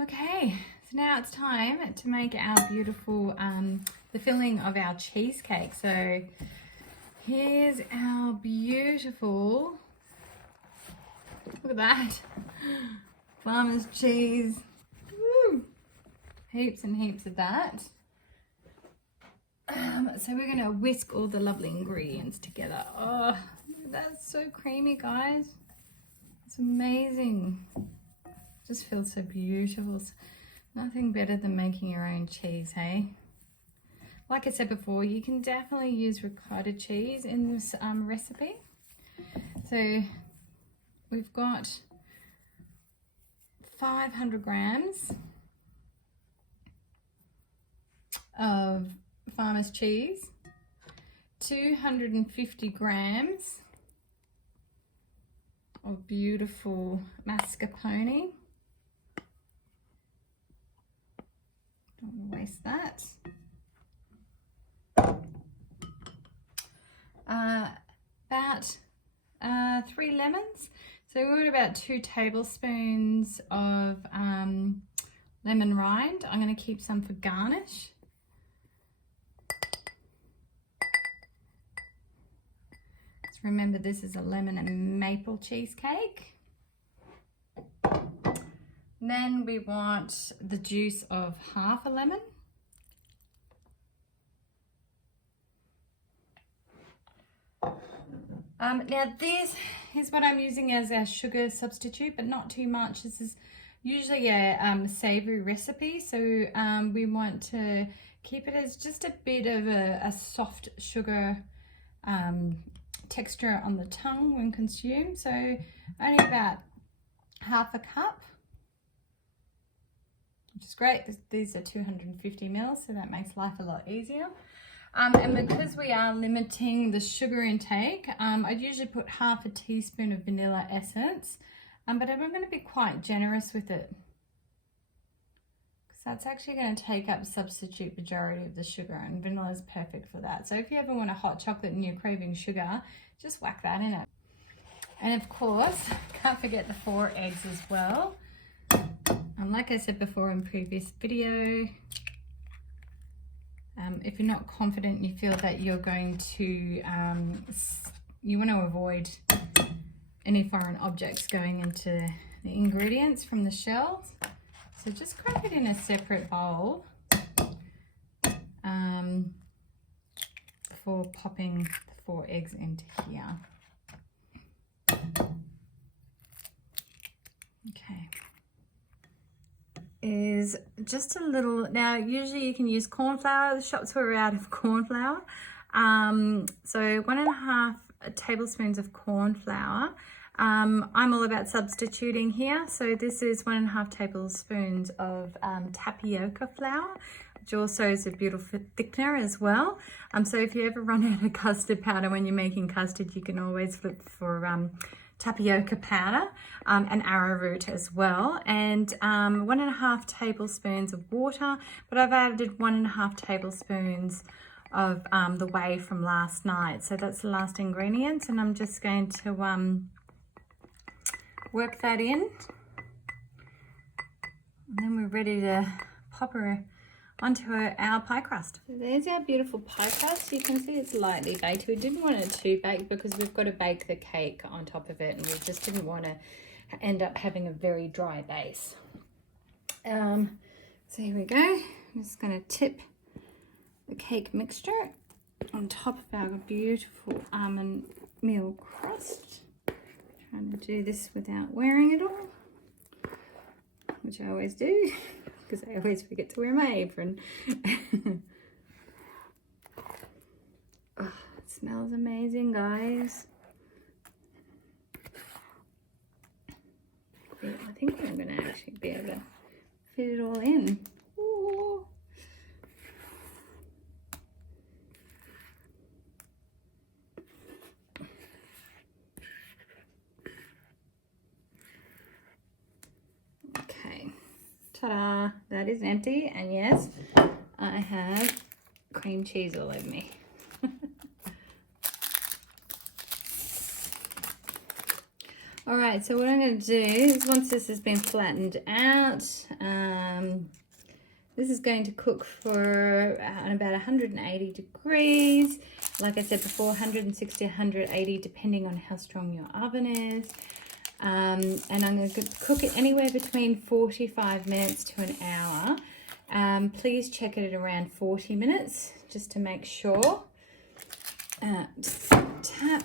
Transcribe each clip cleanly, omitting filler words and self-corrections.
Okay, so now it's time to make our beautiful, the filling of our cheesecake. So here's our beautiful, look at that, farmer's cheese. Woo! Heaps and heaps of that. So we're gonna whisk all the lovely ingredients together. Oh, that's so creamy, guys. It's amazing. Just feels so beautiful. Nothing better than making your own cheese, hey? Like I said before, you can definitely use ricotta cheese in this recipe. So we've got 500 grams of farmer's cheese, 250 grams of beautiful mascarpone. Don't want to waste that. About 3 lemons. So we want about 2 tablespoons of lemon rind. I'm going to keep some for garnish. So remember, this is a lemon and maple cheesecake. Then we want the juice of half a lemon. Now this is what I'm using as our sugar substitute, but not too much. This is usually a savory recipe, so we want to keep it as just a bit of a soft sugar texture on the tongue when consumed. So only about half a cup. Which is great. These are 250 mils, so that makes life a lot easier. And because we are limiting the sugar intake, I'd usually put half a teaspoon of vanilla essence, but I'm going to be quite generous with it because that's actually going to take up the substitute majority of the sugar, and vanilla is perfect for that. So if you ever want a hot chocolate and you're craving sugar, just whack that in it. And of course, can't forget the 4 eggs as well. And like I said before in previous video, if you're not confident, you feel that you're going to, you want to avoid any foreign objects going into the ingredients from the shells. So just crack it in a separate bowl before popping the 4 eggs into here. Okay. Is just a little, now usually you can use corn flour. The shops were out of corn flour. So 1.5 tablespoons of corn flour. I'm all about substituting here. So this is 1.5 tablespoons of tapioca flour, which also is a beautiful thickener as well. So if you ever run out of custard powder when you're making custard, you can always flip for tapioca powder and arrowroot as well, and 1.5 tablespoons of water, but I've added 1.5 tablespoons of the whey from last night. So that's the last ingredient, and I'm just going to work that in, and then we're ready to pop her onto our pie crust. So there's our beautiful pie crust. You can see it's lightly baked. We didn't want it too baked because we've got to bake the cake on top of it, and we just didn't want to end up having a very dry base. So here we go. I'm just going to tip the cake mixture on top of our beautiful almond meal crust. Trying to do this without wearing it all, which I always do, because I always forget to wear my apron. Oh, it smells amazing, guys. Yeah, I think I'm going to actually be able to fit it all in. Ooh. Okay. Ta-da! That is empty, and yes, I have cream cheese all over me. All right, so what I'm going to do is once this has been flattened out, this is going to cook for about 180 degrees. Like I said before, 160, 180, depending on how strong your oven is. And I'm going to cook it anywhere between 45 minutes to an hour. Please check it at around 40 minutes just to make sure. Just tap.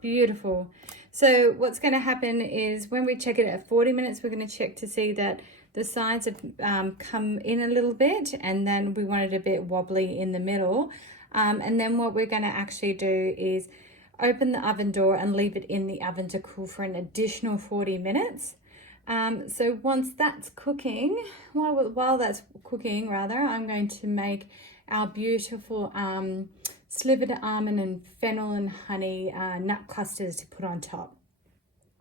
Beautiful. So what's going to happen is when we check it at 40 minutes, we're going to check to see that the sides have come in a little bit, and then we want it a bit wobbly in the middle. And then what we're going to actually do is open the oven door and leave it in the oven to cool for an additional 40 minutes. So once that's cooking, while that's cooking rather, I'm going to make our beautiful slivered almond and fennel and honey nut clusters to put on top.